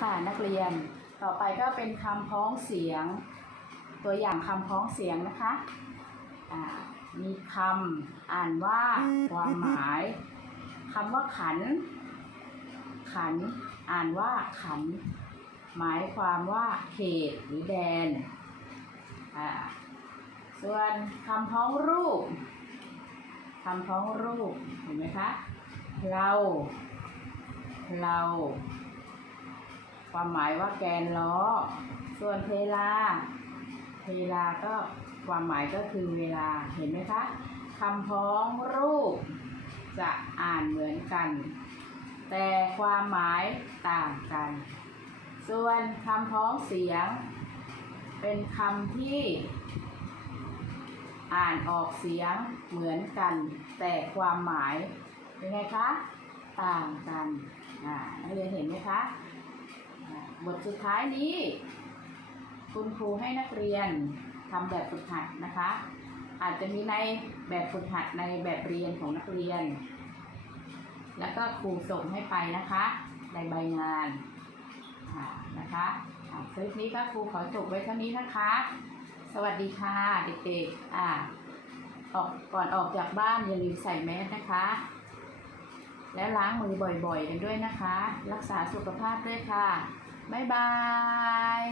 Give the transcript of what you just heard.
ค่ะนักเรียน ต่อไปก็เป็นคำพ้องเสียง ตัวอย่างคำพ้องเสียงนะคะมีคำอ่านว่าความหมายคำว่าขัน ขัน อ่านว่าขัน หมายความว่าเขตหรือแดนส่วนคำพ้องรูปคำพ้องรูปเห็นไหมคะเรา เรา ความหมายว่าแกนล้อ ส่วนเวลาเวลาก็ความหมายก็คือเวลา เห็นไหมคะคำพ้องรูป จะอ่านเหมือนกัน แต่ความหมายต่างกัน ส่วนคำพ้องเสียง เป็นคำที่อ่านออกเสียงเหมือนกัน แต่ความหมายเป็นไงคะ ต่างกันอ่านักเรียนเห็นไหมคะ บทสุดท้ายนี้ คุณครูให้นักเรียนทำแบบฝึกหัดนะคะ อาจจะมีในแบบฝึกหัดในแบบเรียนของนักเรียน แล้วก็ครูส่งให้ไปนะคะ ในใบงานนะคะอ่คลิปนี้ก็ครูขอจบไว้เท่านี้นะคะ สวัสดีค่ะเด็กๆอ่าออกก่อนออกจากบ้านอย่าลืมใส่แมสนะคะ แล้วล้างมือบ่อยๆกันด้วยนะคะ รักษาสุขภาพด้วยค่ะ บ๊ายบาย